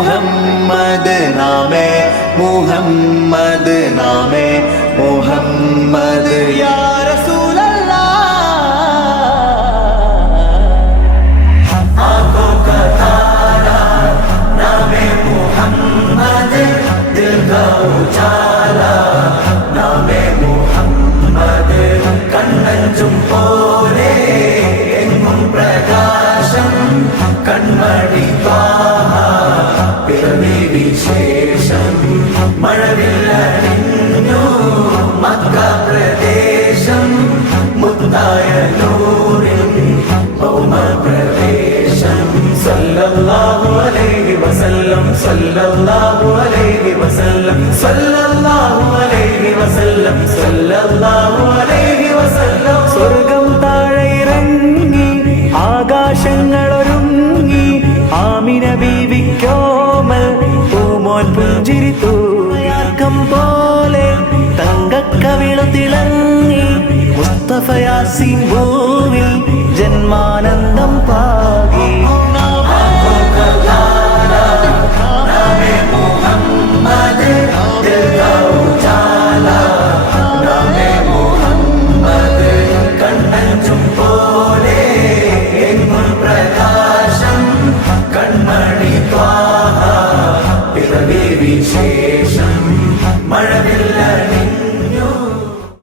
മുഹമ്മദ് നാമേ മുഹമ്മദ് നാമേ മുഹമ്മദ് യാ റസൂലല്ലാഹ് आंखों का तारा नामे मुहम्मद दिल का उजाला नामे मुहम्मद कन्नंजुम पोले एंगुम प्रकाशम कन्मणि त्वाहा पिरमि विशेषम मഴവില്ലണിഞ്ഞു മക്ക പ്രദേശം മുത്തായ നൂറിൻ ഭൗമ പ്രവേശം സല്ലല്ലാഹു അലൈഹി വസല്ലം സല്ലല്ലാഹു അലൈഹി വസല്ലം സല്ലല്ലാഹു അലൈഹി വസല്ലം സല്ലല്ലാഹു അലൈഹി വസല്ലം സ്വർഗം താഴെ ഇറങ്ങി ആകാശങ്ങൾ ഒരുങ്ങി ആമിന ബീവിക്കോമൽ പൂമോൻ പുഞ്ചിരി തൂയാർക്കം പോലെ തങ്കക്കവിളു തിളങ്ങി മുസ്തഫ യാസീൻ